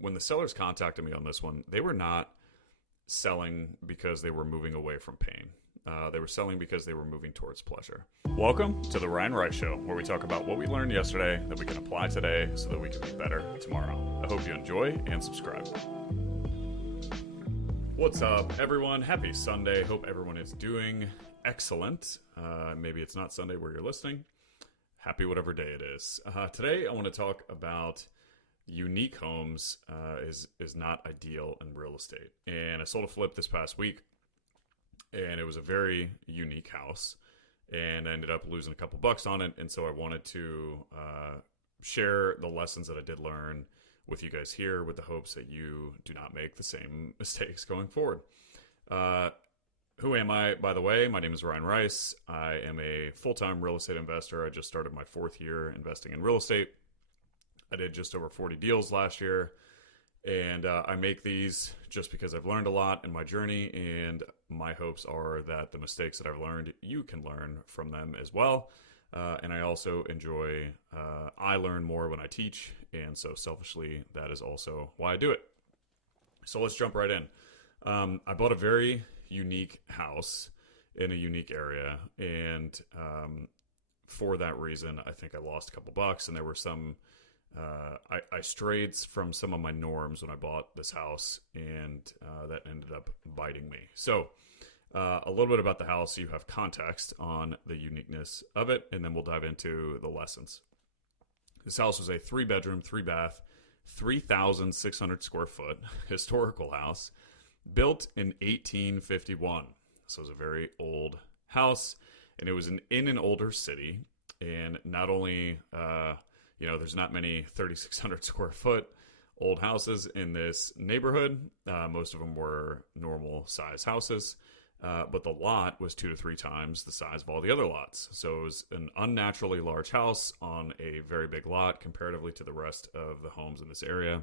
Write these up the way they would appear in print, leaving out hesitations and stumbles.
when the sellers contacted me on this one, they were not selling because they were moving away from pain. They were selling because they were moving towards pleasure. Welcome to the Ryan Rice Show, where we talk about what we learned yesterday that we can apply today so that we can be better tomorrow. I hope you enjoy and subscribe. What's up, everyone? Happy Sunday. Hope everyone is doing excellent. Maybe it's not Sunday where you're listening. Happy whatever day it is. Today, I want to talk about unique homes is not ideal in real estate. And I sold a flip this past week, and it was a very unique house, and I ended up losing a couple bucks on it. And so I wanted to share the lessons that I did learn with you guys here, with the hopes that you do not make the same mistakes going forward. Who am I, by the way? My name is Ryan Rice. I am a full-time real estate investor. I just started my 4th year investing in real estate. I did just over 40 deals last year, and I make these just because I've learned a lot in my journey, and my hopes are that the mistakes that I've learned, you can learn from them as well. And I also enjoy, I learn more when I teach, and so selfishly, that is also why I do it. So let's jump right in. I bought a very unique house in a unique area, and for that reason, I think I lost a couple bucks, and there were some I strayed from some of my norms when I bought this house, and that ended up biting me. So a little bit about the house so you have context on the uniqueness of it, and then we'll dive into the lessons. This house was a 3-bedroom, 3-bath, 3,600 square foot historical house built in 1851. So it was a very old house, and it was in an older city. And not only there's not many 3,600 square foot old houses in this neighborhood. Most of them were normal size houses, but the lot was 2 to 3 times the size of all the other lots. So it was an unnaturally large house on a very big lot comparatively to the rest of the homes in this area.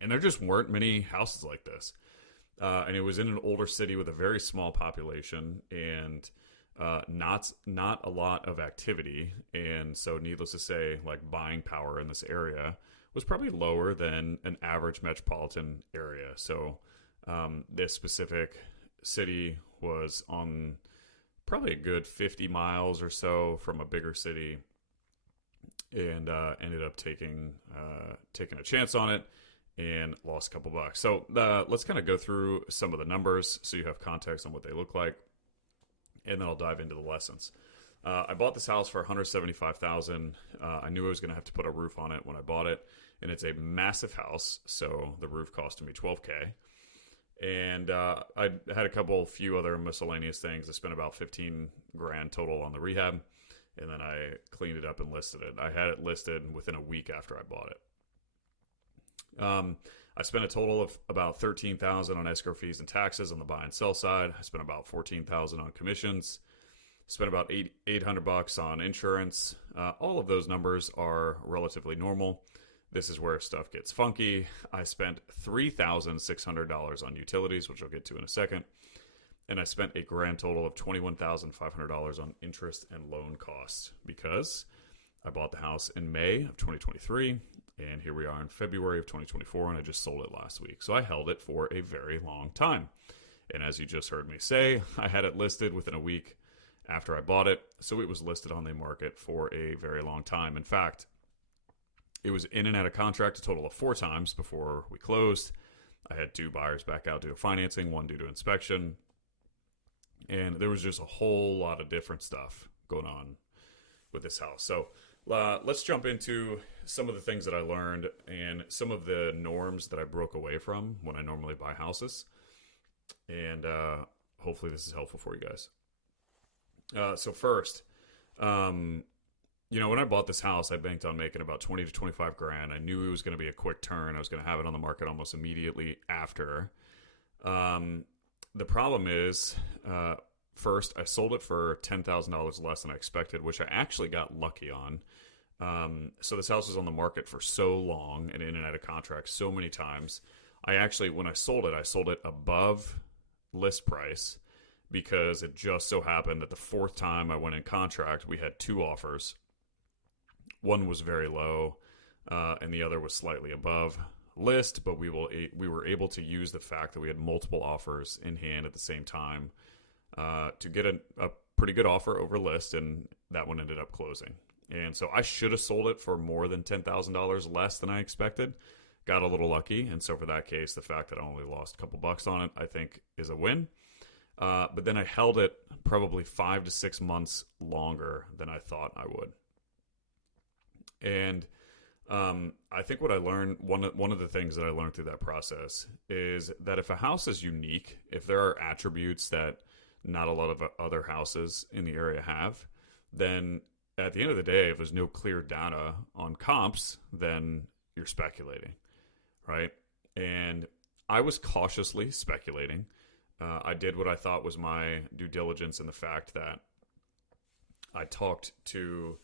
And there just weren't many houses like this. And it was in an older city with a very small population, and not a lot of activity. And so needless to say, like, buying power in this area was probably lower than an average metropolitan area. So this specific city was on probably a good 50 miles or so from a bigger city, and ended up taking a chance on it and lost a couple bucks. So let's kind of go through some of the numbers so you have context on what they look like, and then I'll dive into the lessons. I bought this house for $175,000. I knew I was going to have to put a roof on it when I bought it, and it's a massive house, so the roof costed me $12,000. And I had a few other miscellaneous things. I spent about $15,000 total on the rehab, and then I cleaned it up and listed it. I had it listed within a week after I bought it. I spent a total of about $13,000 on escrow fees and taxes on the buy and sell side. I spent about $14,000 on commissions. Spent about $800 on insurance. All of those numbers are relatively normal. This is where stuff gets funky. I spent $3,600 on utilities, which I'll get to in a second. And I spent a grand total of $21,500 on interest and loan costs, because I bought the house in May of 2023. And here we are in February of 2024, and I just sold it last week. So I held it for a very long time. And as you just heard me say, I had it listed within a week after I bought it. So it was listed on the market for a very long time. In fact, it was in and out of contract a total of 4 times before we closed. I had 2 buyers back out due to financing, 1 due to inspection. And there was just a whole lot of different stuff going on with this house. So let's jump into some of the things that I learned and some of the norms that I broke away from when I normally buy houses. And hopefully this is helpful for you guys. So first, when I bought this house, I banked on making about 20 to 25 grand. I knew it was going to be a quick turn. I was going to have it on the market almost immediately after. The problem is, first, I sold it for $10,000 less than I expected, which I actually got lucky on. So this house was on the market for so long and in and out of contract so many times. When I sold it above list price, because it just so happened that the 4th time I went in contract, we had 2 offers. One was very low, and the other was slightly above. list, but we were able to use the fact that we had multiple offers in hand at the same time to get a pretty good offer over list, and that one ended up closing. And so I should have sold it for more than $10,000 less than I expected. Got a little lucky, and so for that case, the fact that I only lost a couple bucks on it, I think, is a win. But then I held it probably 5 to 6 months longer than I thought I would. And I think what I learned, one of the things that I learned through that process is that if a house is unique, if there are attributes that not a lot of other houses in the area have, then at the end of the day, if there's no clear data on comps, then you're speculating, right? And I was cautiously speculating. I did what I thought was my due diligence in the fact that I talked to,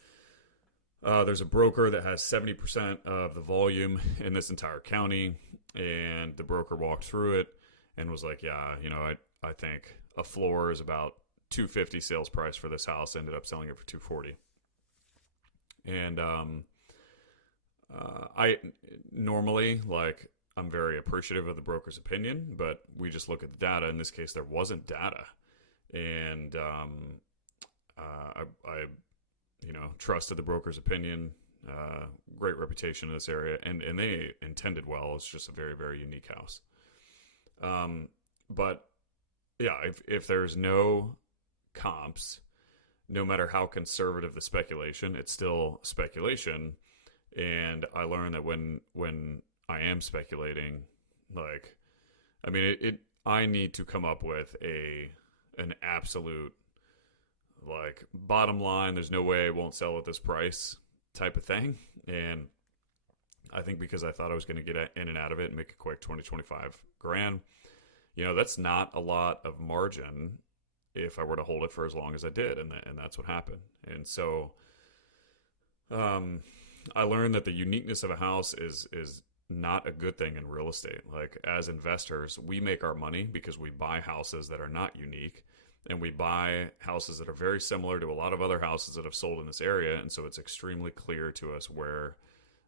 there's a broker that has 70% of the volume in this entire county, and the broker walked through it and was like, yeah, I think a floor is about $250 sales price for this house. Ended up selling it for $240. And I normally, I'm very appreciative of the broker's opinion, but we just look at the data. In this case, there wasn't data. And I trusted the broker's opinion, great reputation in this area, and they intended well. It's just a very, very unique house. But yeah, if there's no comps, no matter how conservative the speculation, it's still speculation. And I learned that when I am speculating, I need to come up with an absolute, bottom line, there's no way I won't sell at this price type of thing. And I think because I thought I was going to get in and out of it and make a quick 20-25 grand, that's not a lot of margin if I were to hold it for as long as I did. And that's what happened. And so I learned that the uniqueness of a house is not a good thing in real estate. As investors, we make our money because we buy houses that are not unique, and we buy houses that are very similar to a lot of other houses that have sold in this area. And so it's extremely clear to us where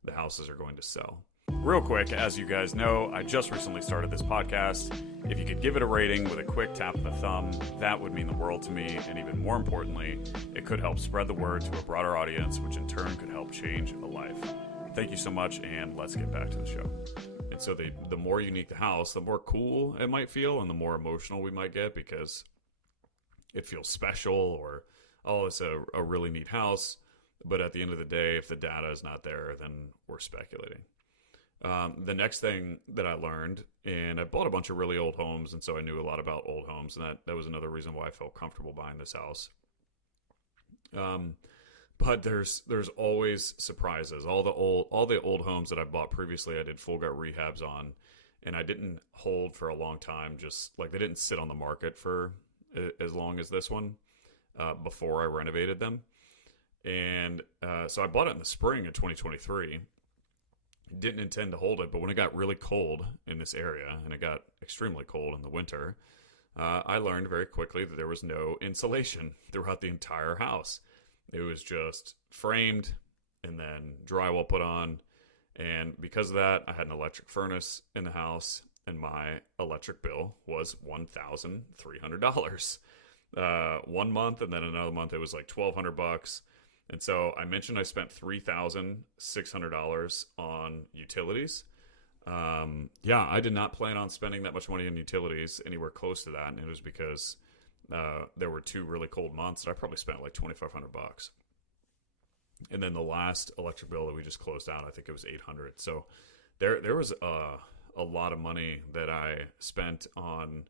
the houses are going to sell. Real quick, as you guys know, I just recently started this podcast. If you could give it a rating with a quick tap of the thumb, that would mean the world to me. And even more importantly, it could help spread the word to a broader audience, which in turn could help change a life. Thank you so much, and let's get back to the show. And so the more unique the house, the more cool it might feel, and the more emotional we might get because it feels special, or, oh, it's a really neat house. But at the end of the day, if the data is not there, then we're speculating. The next thing that I learned, and I bought a bunch of really old homes, and so I knew a lot about old homes, and that was another reason why I felt comfortable buying this house. But there's always surprises. All the old homes that I bought previously, I did full gut rehabs on, and I didn't hold for a long time. Just they didn't sit on the market for as long as this one before I renovated them. And so I bought it in the spring of 2023. Didn't intend to hold it, but when it got really cold in this area, and it got extremely cold in the winter, I learned very quickly that there was no insulation throughout the entire house. It was just framed and then drywall put on. And because of that, I had an electric furnace in the house, and my electric bill was $1,300. 1 month, and then another month it was $1,200. And so I mentioned I spent $3,600 on utilities. I did not plan on spending that much money on utilities anywhere close to that, and it was because there were 2 really cold months. I probably spent $2,500. And then the last electric bill that we just closed out, I think it was $800. So there was a lot of money that I spent on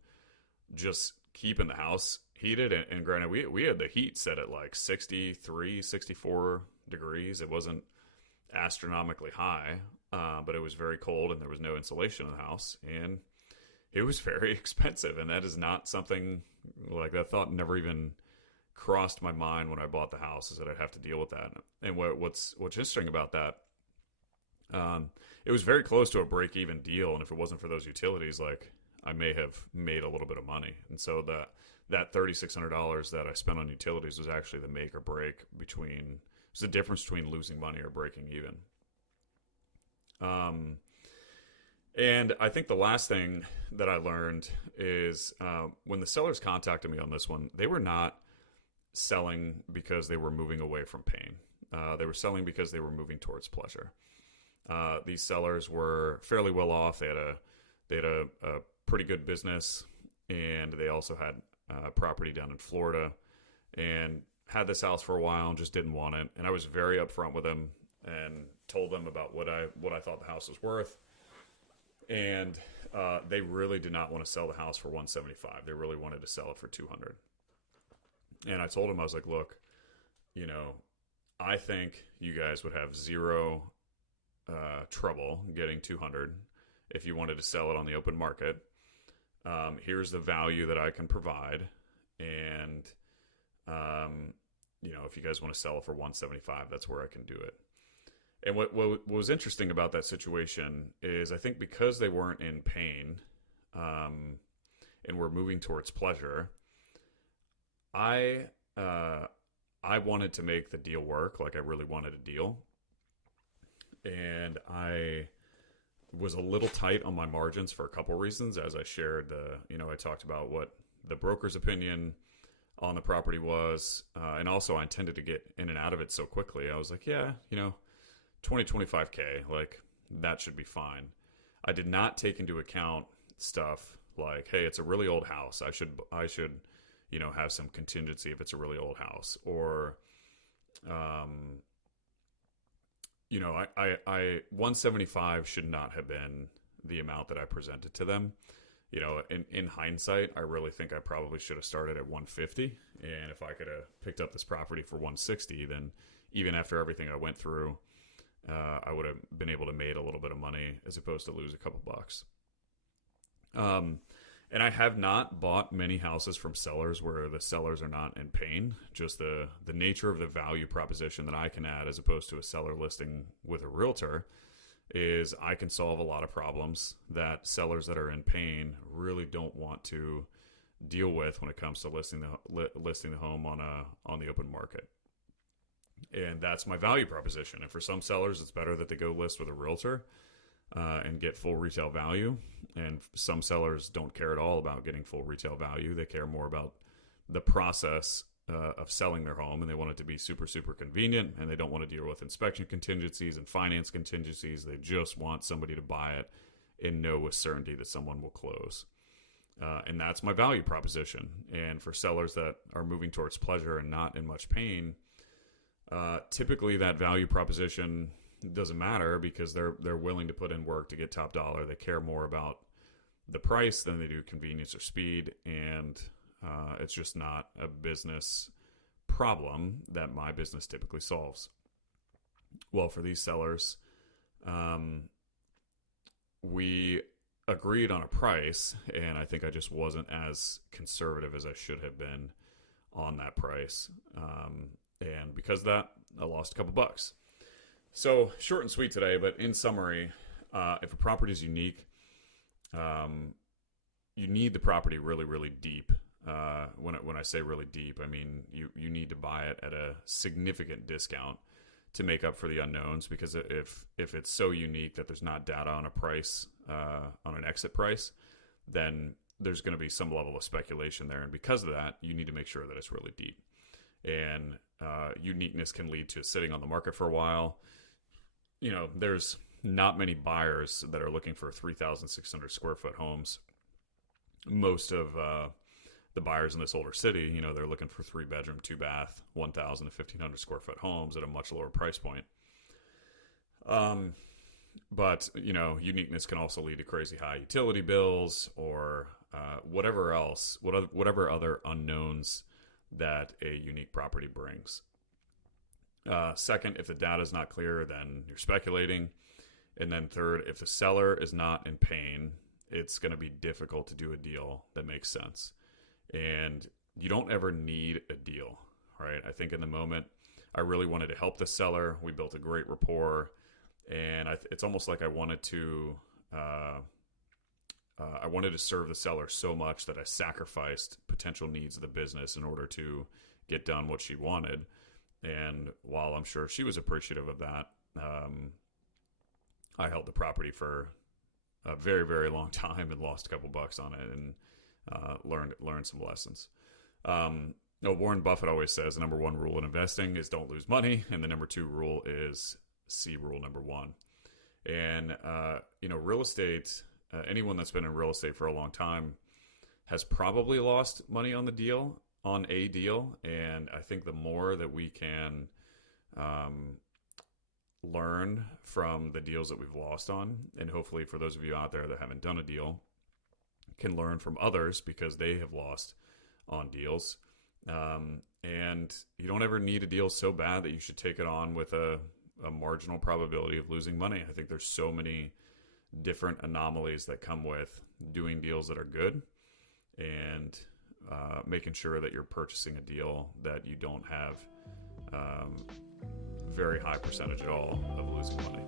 just keeping the house heated. And granted, we had the heat set at 63, 64 degrees. It wasn't astronomically high, but it was very cold, and there was no insulation in the house, and it was very expensive. And that is not something that thought never even crossed my mind when I bought the house, is that I'd have to deal with that. And what's interesting about that, it was very close to a break-even deal, and if it wasn't for those utilities, I may have made a little bit of money. And so that $3,600 that I spent on utilities was actually the make or break between, it's the difference between losing money or breaking even. And I think the last thing that I learned is when the sellers contacted me on this one, they were not selling because they were moving away from pain. They were selling because they were moving towards pleasure. These sellers were fairly well off. They had a pretty good business, and they also had property down in Florida, and had this house for a while and just didn't want it. And I was very upfront with them and told them about what I thought the house was worth. And they really did not want to sell the house for 175. They really wanted to sell it for 200. And I told them, I was like, look, I think you guys would have zero trouble getting 200 if you wanted to sell it on the open market. Here's the value that I can provide, and if you guys want to sell it for 175, that's where I can do it. And what was interesting about that situation is I think because they weren't in pain, and were moving towards pleasure, I wanted to make the deal work. Like, I really wanted a deal, and I was a little tight on my margins for a couple reasons. As I shared, I talked about what the broker's opinion on the property was, and also I intended to get in and out of it so quickly. I was like, yeah, 20, 25K, like, that should be fine. I did not take into account stuff like, hey, it's a really old house. I should have some contingency if it's a really old house, or, I 175 should not have been the amount that I presented to them. In hindsight, I really think I probably should have started at 150. And if I could have picked up this property for 160, then even after everything I went through, I would have been able to make a little bit of money as opposed to lose a couple bucks. And I have not bought many houses from sellers where the sellers are not in pain. Just the nature of the value proposition that I can add as opposed to a seller listing with a realtor is I can solve a lot of problems that sellers that are in pain really don't want to deal with when it comes to listing the home on the open market. And that's my value proposition. And for some sellers, it's better that they go list with a realtor and get full retail value. And some sellers don't care at all about getting full retail value. They care more about the process of selling their home, and they want it to be super, super convenient, and they don't want to deal with inspection contingencies and finance contingencies. They just want somebody to buy it and know with certainty that someone will close. And that's my value proposition. And for sellers that are moving towards pleasure and not in much pain, typically that value proposition doesn't matter because they're willing to put in work to get top dollar. They care more about the price than they do convenience or speed, and it's just not a business problem that my business typically solves. Well, for these sellers, we agreed on a price, and I think I just wasn't as conservative as I should have been on that price. And because of that, I lost a couple bucks. So short and sweet today, but in summary, if a property is unique, you need the property really, really deep. When I say really deep, I mean you need to buy it at a significant discount to make up for the unknowns, because if it's so unique that there's not data on a price, on an exit price, then there's going to be some level of speculation there. And because of that, you need to make sure that it's really deep. And uniqueness can lead to sitting on the market for a while. There's not many buyers that are looking for 3,600 square foot homes. Most of the buyers in this older city, they're looking for 3-bedroom, 2-bath, 1,000 to 1,500 square foot homes at a much lower price point. But uniqueness can also lead to crazy high utility bills or whatever else, whatever other unknowns that a unique property brings. Second, if the data is not clear, then you're speculating. And then third, if the seller is not in pain, it's going to be difficult to do a deal that makes sense. And you don't ever need a deal, right? I think in the moment, I really wanted to help the seller. We built a great rapport, and it's almost like I wanted to serve the seller so much that I sacrificed potential needs of the business in order to get done what she wanted. And while I'm sure she was appreciative of that, I held the property for a very, very long time and lost a couple bucks on it and learned some lessons. Warren Buffett always says the number one rule in investing is don't lose money, and the number two rule is see rule number one. And real estate, anyone that's been in real estate for a long time has probably lost money on a deal, and I think the more that we can learn from the deals that we've lost on, and hopefully for those of you out there that haven't done a deal, can learn from others because they have lost on deals. And you don't ever need a deal so bad that you should take it on with a marginal probability of losing money. I think there's so many different anomalies that come with doing deals that are good and making sure that you're purchasing a deal that you don't have very high percentage at all of losing money.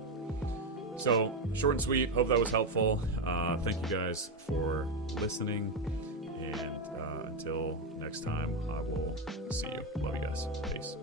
So short and sweet. Hope that was helpful. Thank you guys for listening. And until next time, I will see you. Love you guys. Peace.